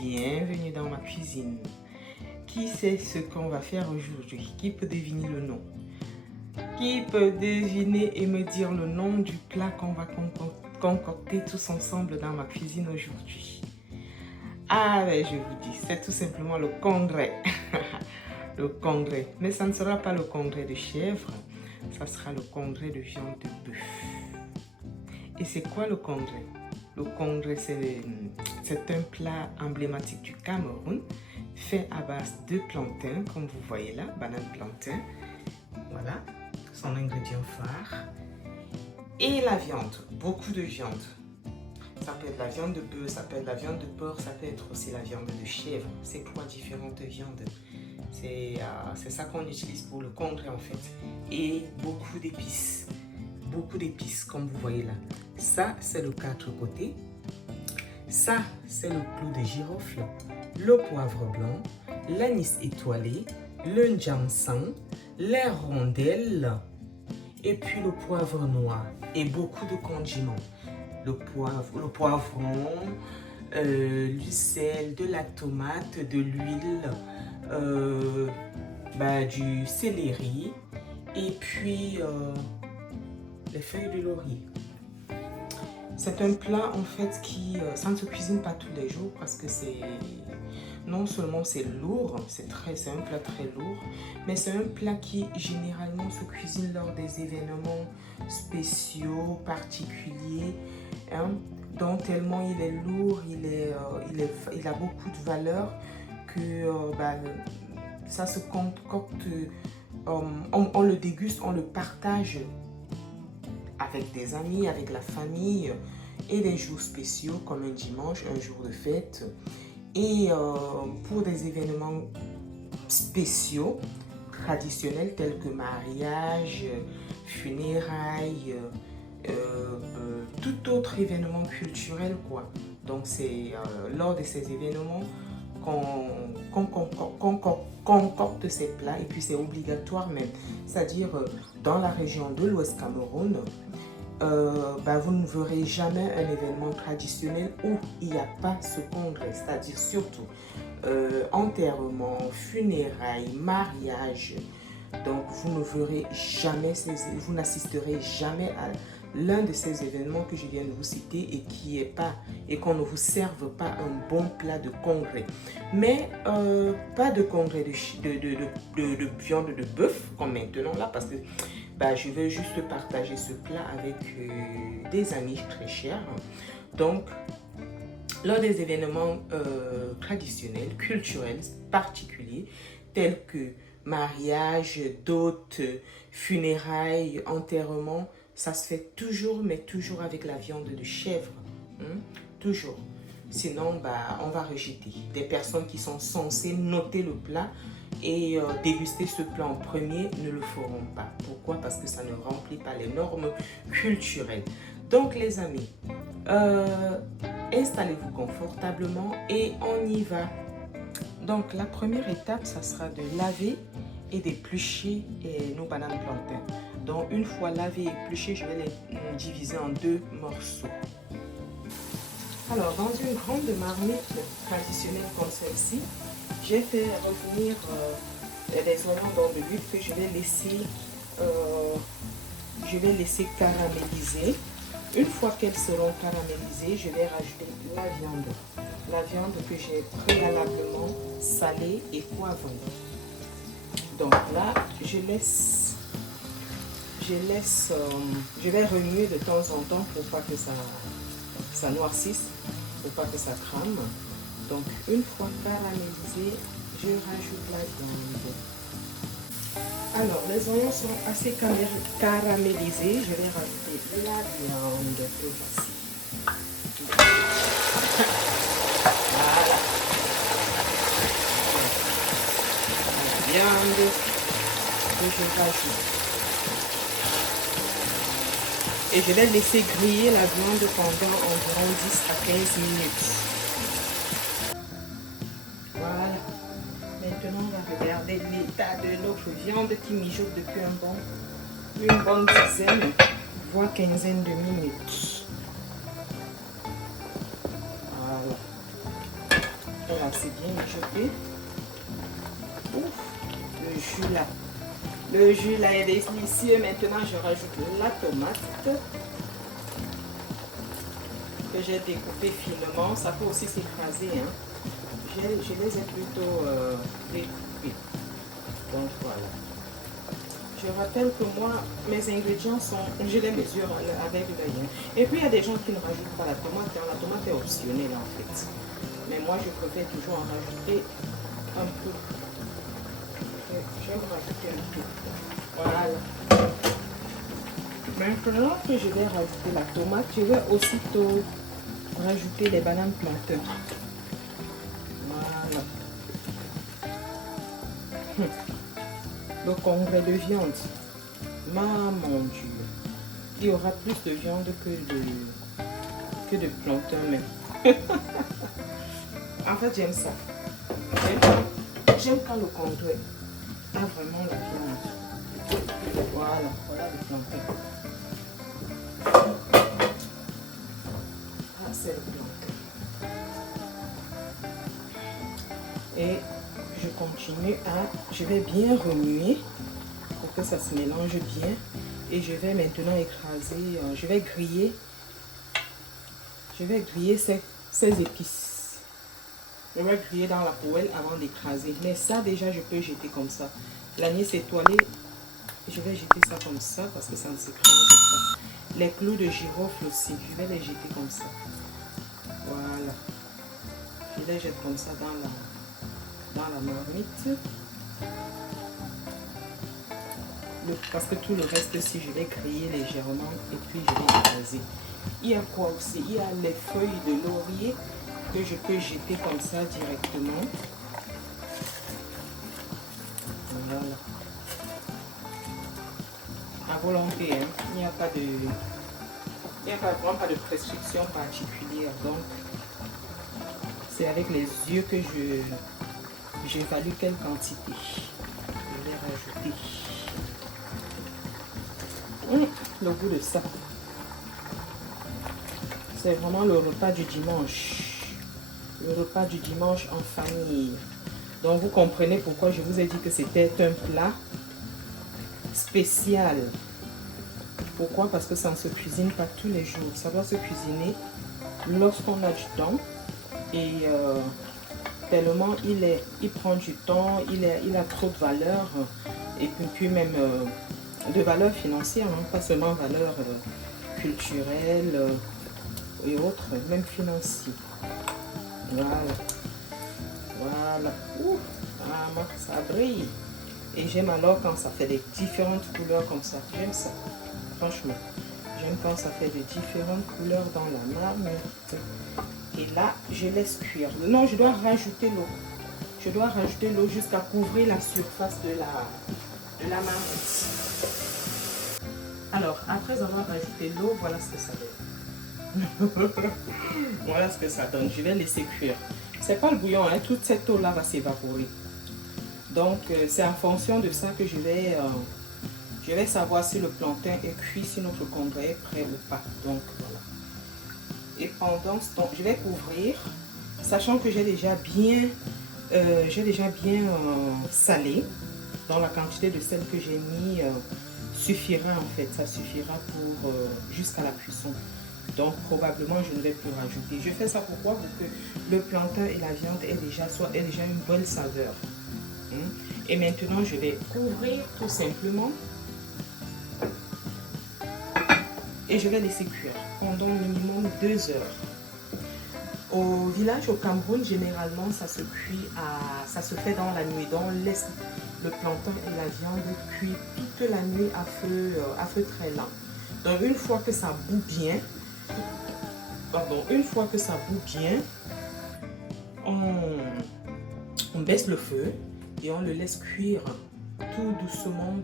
bienvenue dans ma cuisine. Qui sait ce qu'on va faire aujourd'hui? Qui peut deviner le nom? Qui peut deviner et me dire le nom du plat qu'on va concocter tous ensemble dans ma cuisine aujourd'hui? Ah ben je vous dis, c'est tout simplement le congrès. Le congrès. Mais ça ne sera pas le congrès de chèvre, ça sera le congrès de viande de bœuf. Et c'est quoi le congrès? Le congrès, c'est un plat emblématique du Cameroun, fait à base de plantain, comme vous voyez là, banane plantain. Voilà, son ingrédient phare. Et la viande, beaucoup de viande. Ça peut être la viande de bœuf, ça peut être la viande de porc, ça peut être aussi la viande de chèvre. C'est 3 différentes viandes. C'est ça qu'on utilise pour le congrès en fait. Et beaucoup d'épices. Beaucoup d'épices, comme vous voyez là. Ça, c'est le 4 côtés. Ça, c'est le clou de girofle, le poivre blanc, l'anis étoilé, le njamsan, les rondelles et puis le poivre noir et beaucoup de condiments. Le poivron, du sel, de la tomate, de l'huile, du céleri et puis les feuilles de laurier. C'est un plat en fait qui, ça ne se cuisine pas tous les jours parce que non seulement c'est lourd, c'est un plat très lourd, mais c'est un plat qui généralement se cuisine lors des événements spéciaux, particuliers, hein, dont tellement il est lourd, il a beaucoup de valeur que ça se concocte, on le déguste, on le partage avec des amis, avec la famille et des jours spéciaux comme un dimanche, un jour de fête. Et pour des événements spéciaux, traditionnels tels que mariage, funérailles, tout autre événement culturel quoi. Donc c'est lors de ces événements qu'on concocte ces plats et puis c'est obligatoire même. C'est-à-dire dans la région de l'Ouest Cameroun, vous ne verrez jamais un événement traditionnel où il n'y a pas ce congrès, c'est-à-dire surtout enterrement, funérailles, mariage. Donc vous ne verrez jamais, vous n'assisterez jamais à l'un de ces événements que je viens de vous citer et qu'on ne vous serve pas un bon plat de congrès. Mais pas de congrès de viande de bœuf comme maintenant là parce que je vais juste partager ce plat avec des amis très chers. Donc, lors des événements traditionnels, culturels, particuliers, tels que mariage, dot, funérailles, enterrement, ça se fait toujours, mais toujours avec la viande de chèvre. Toujours. Sinon, on va rejeter. Des personnes qui sont censées noter le plat et déguster ce plat en premier ne le feront pas. Pourquoi? Parce que ça ne remplit pas les normes culturelles. Donc les amis, installez-vous confortablement et on y va. Donc la première étape, ça sera de laver et d'éplucher nos bananes plantains. Donc une fois lavées et épluchées, je vais les diviser en 2 morceaux. Alors dans une grande marmite traditionnelle comme celle-ci, j'ai fait revenir les oignons dans de l'huile que je vais laisser caraméliser. Une fois qu'elles seront caramélisées, je vais rajouter la viande. La viande que j'ai préalablement salée et poivrée. Donc là, je vais remuer de temps en temps pour pas que ça noircisse, pour pas que ça crame. Donc, une fois caramélisé, je rajoute la viande. Alors, les oignons sont assez caramélisés. Je vais rajouter la viande ici. Voilà. La viande que je rajoute. Et je vais laisser griller la viande pendant environ 10 à 15 minutes. Maintenant, on va regarder l'état de notre viande qui mijote depuis une bonne dizaine, voire quinzaine de minutes. Voilà. c'est bien mijoté. Ouf, le jus là. Le jus là est délicieux. Maintenant, je rajoute la tomate que j'ai découpée finement. Ça peut aussi s'écraser. Hein. Je les ai plutôt découpées. Donc voilà. Je rappelle que moi, mes ingrédients sont, je les mesure avec l'œil. Et puis il y a des gens qui ne rajoutent pas la tomate. Hein. La tomate est optionnelle en fait. Mais moi, je préfère toujours en rajouter un peu. Je vais rajouter un peu. Voilà. Maintenant que je vais rajouter la tomate, je vais aussitôt rajouter les bananes plantains. Voilà. Le congrès de viande. Mon Dieu. Il y aura plus de viande que de plantain même. En fait, j'aime ça. J'aime quand le congrès a vraiment la viande. Voilà, voilà le plantain. Ah, c'est le plantain. Et je continue je vais bien remuer pour que ça se mélange bien. Et je vais maintenant écraser, je vais griller ces épices. Je vais griller dans la poêle avant d'écraser. Mais ça déjà je peux jeter comme ça. L'agnès étoilée, je vais jeter ça comme ça parce que ça ne s'écrase pas. Les clous de girofle aussi, je vais les jeter comme ça. Voilà. Je les jette comme ça dans la marmite. Parce que tout le reste, si je vais griller légèrement et puis je vais écraser. Il y a quoi aussi? Il y a les feuilles de laurier que je peux jeter comme ça directement. Voilà. À volonté, hein. Il n'y a pas vraiment pas de prescription particulière. Donc, c'est avec les yeux que j'évalue quelle quantité je vais rajouter. Le goût de ça. C'est vraiment le repas du dimanche. Le repas du dimanche en famille. Donc vous comprenez pourquoi je vous ai dit que c'était un plat spécial. Pourquoi? Parce que ça ne se cuisine pas tous les jours. Ça doit se cuisiner lorsqu'on a du temps. Et tellement il prend du temps, il a trop de valeur. Et puis même de valeur financière, hein, pas seulement valeur culturelle et autres, même financière. Voilà. Voilà. Ouh, ah, ça brille. Et j'aime alors quand ça fait des différentes couleurs comme ça. J'aime ça. Franchement. J'aime quand ça fait de différentes couleurs dans la marmite. Et là, je laisse cuire. Non, je dois rajouter l'eau. Je dois rajouter l'eau jusqu'à couvrir la surface de la marmite. Alors, après avoir rajouté l'eau, voilà ce que ça donne. Voilà ce que ça donne. Je vais laisser cuire. C'est pas le bouillon, hein. Toute cette eau-là va s'évaporer. Donc, c'est en fonction de ça que je vais savoir si le plantain est cuit, si notre congrès est prêt ou pas. Donc, voilà. Et pendant ce temps, je vais couvrir, sachant que j'ai déjà bien salé. Dans la quantité de sel que j'ai mis, suffira en fait. Ça suffira pour jusqu'à la cuisson. Donc, probablement, je ne vais plus rajouter. Je fais ça pourquoi? Pour que le plantain et la viande aient déjà une bonne saveur. Et maintenant, je vais couvrir tout simplement. Et je vais laisser cuire pendant minimum 2 heures. Au village, au Cameroun, généralement, ça se fait dans la nuit. Donc, on laisse le plantain et la viande cuire toute la nuit à feu très lent. Donc, une fois que ça bout bien, on baisse le feu et on le laisse cuire tout doucement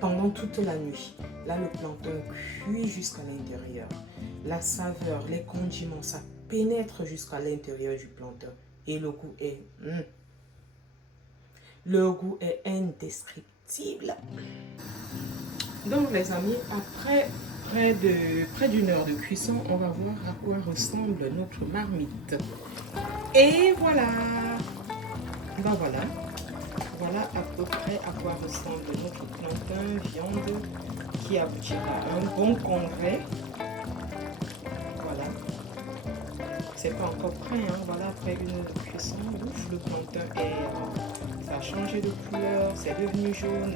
pendant toute la nuit. Là, le plantain cuit jusqu'à l'intérieur. La saveur, les condiments, ça pénètre jusqu'à l'intérieur du plantain. Et le goût est indescriptible. Donc, les amis, après près d'une heure de cuisson, on va voir à quoi ressemble notre marmite. Et voilà. Ben voilà. Voilà à peu près à quoi ressemble notre plantain viande qui aboutira à un bon congrès. Voilà. C'est pas encore prêt, hein. Voilà, après une heure de cuisson, ouf, le plantain ça a changé de couleur, c'est devenu jaune.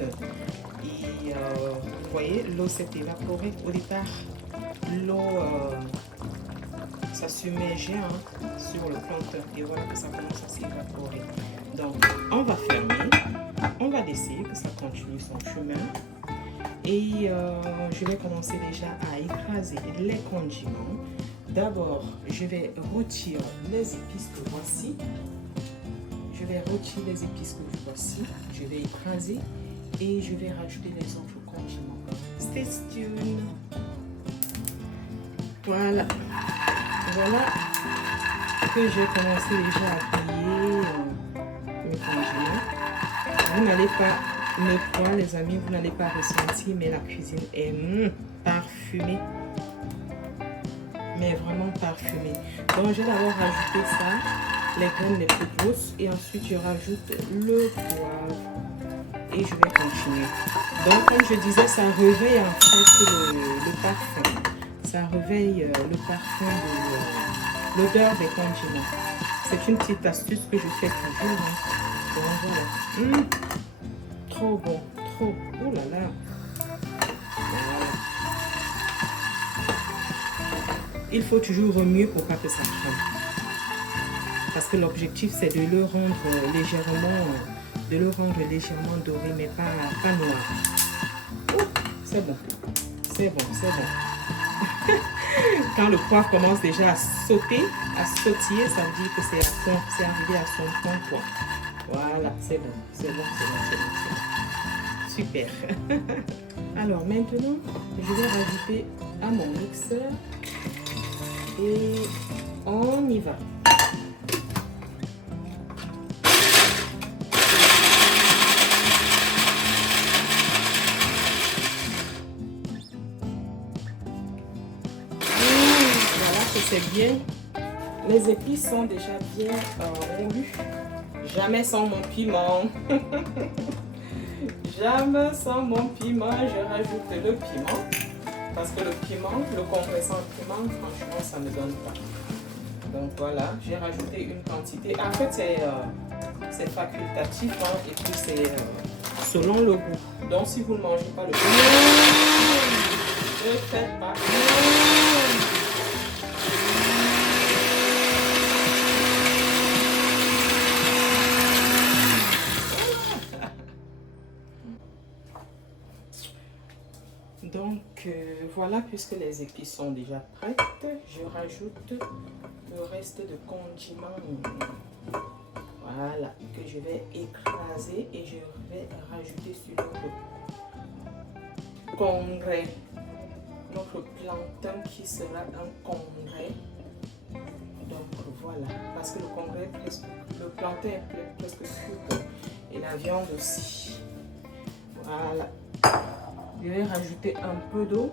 Et vous voyez, l'eau s'est évaporée. Au départ, l'eau ça submergeait sur le plantain. Et voilà que ça commence à s'évaporer. Donc, on va fermer. On va laisser que ça continue son chemin. Et je vais commencer déjà à écraser les condiments. D'abord, je vais retirer les épices que voici. Je vais retirer les épices que voici. Je vais écraser et je vais rajouter les autres condiments. Stay tuned. Voilà. Voilà que j'ai commencé déjà à griller mes condiments. Vous n'allez pas me croire, les amis, vous n'allez pas ressentir, mais la cuisine est parfumée. Mais vraiment parfumée. Donc, je vais d'abord rajouter ça, les graines les plus grosses, et ensuite je rajoute le poivre. Et je vais continuer. Donc, comme je disais, ça réveille en fait le parfum. Ça réveille le parfum de l'odeur des condiments. C'est une petite astuce que je fais toujours. Donc, voilà. Trop bon, trop. Oh là là. Voilà. Il faut toujours remuer pour pas que ça crame. Parce que l'objectif c'est de le rendre légèrement doré, mais pas noir. Oh, c'est bon, c'est bon, c'est bon. Quand le poivre commence déjà à sauter, à sautiller, ça veut dire que c'est arrivé à son point, quoi. Voilà, c'est bon, c'est bon, c'est bon, c'est bon, c'est bon. Super. Alors maintenant, je vais rajouter à mon mixeur et on y va. C'est bien, les épices sont déjà bien moulues. Jamais sans mon piment. Jamais sans mon piment, je rajoute le piment. Parce que le piment, le compressant de piment, franchement, ça ne donne pas. Donc voilà, j'ai rajouté une quantité. En fait, c'est facultatif et puis c'est selon le goût. Donc si vous ne mangez pas le piment, ne faites pas. Donc voilà, puisque les épices sont déjà prêtes, je rajoute le reste de condiments. Voilà, que je vais écraser et je vais rajouter sur notre congrès, notre plantain qui sera un congrès. Donc voilà, parce que le plantain est presque cuit et la viande aussi. Voilà. Je vais rajouter un peu d'eau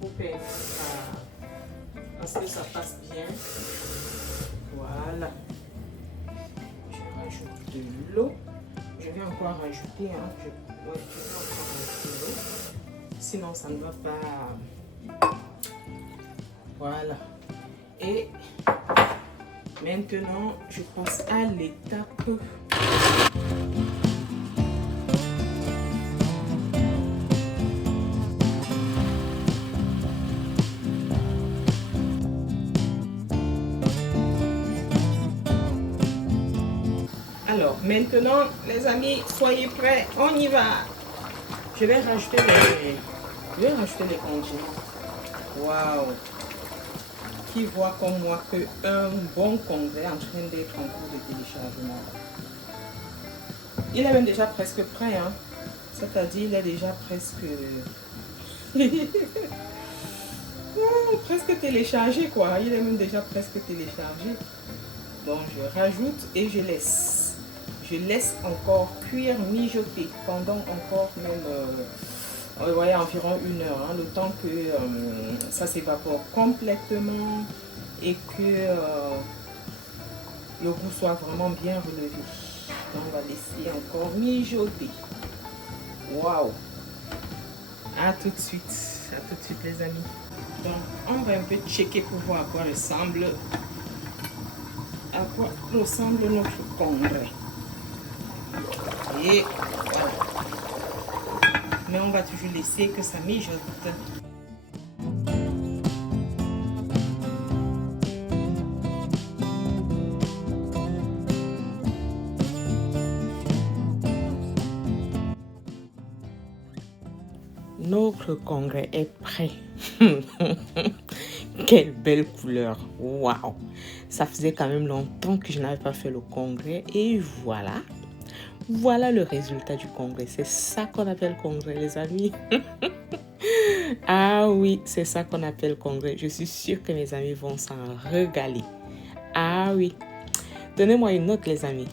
pour permettre à ce que ça passe bien. Voilà. Je rajoute de l'eau. Je vais encore rajouter, je vais encore rajouter l'eau. Sinon, ça ne va pas. Voilà. Et maintenant, je passe à l'étape. Alors, maintenant, les amis, soyez prêts, on y va. Je vais rajouter les condiments. Waouh! Qui voit comme moi qu'un bon congrès en train d'être en cours de téléchargement. Il est même déjà presque prêt, hein. C'est-à-dire, il est déjà presque... presque téléchargé, quoi. Il est même déjà presque téléchargé. Donc, je rajoute et je laisse. Je laisse encore cuire, mijoter pendant encore même voyez, environ 1 heure, le temps que ça s'évapore complètement et que le goût soit vraiment bien relevé. Donc on va laisser encore mijoter. Waouh! À tout de suite les amis. Donc on va un peu checker pour voir à quoi ressemble notre congrès. Et voilà. Mais on va toujours laisser que ça mijote. Notre congrès est prêt. Quelle belle couleur. Waouh! Ça faisait quand même longtemps que je n'avais pas fait le congrès. Et voilà. Voilà le résultat du congrès. C'est ça qu'on appelle congrès, les amis. Ah oui, c'est ça qu'on appelle congrès. Je suis sûre que mes amis vont s'en régaler. Ah oui. Donnez-moi une note, les amis.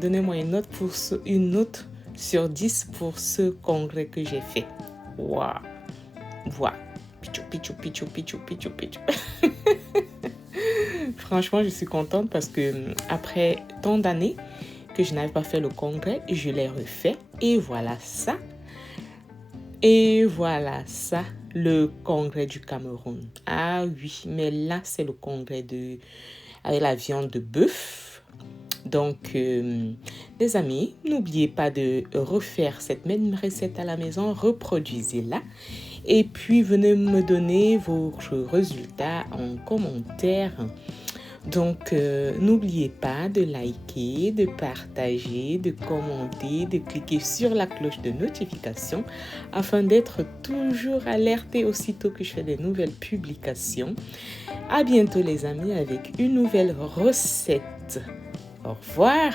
Donnez-moi une note sur 10 pour ce congrès que j'ai fait. Waouh! Voilà. Pichou. Franchement, je suis contente parce que après tant d'années que je n'avais pas fait le congrès, je l'ai refait. Et voilà ça. Le congrès du Cameroun. Ah oui, mais là, c'est le congrès avec la viande de bœuf. Donc, les amis, n'oubliez pas de refaire cette même recette à la maison, reproduisez-la. Et puis, venez me donner vos résultats en commentaire. Donc, n'oubliez pas de liker, de partager, de commenter, de cliquer sur la cloche de notification afin d'être toujours alerté aussitôt que je fais des nouvelles publications. À bientôt les amis avec une nouvelle recette. Au revoir!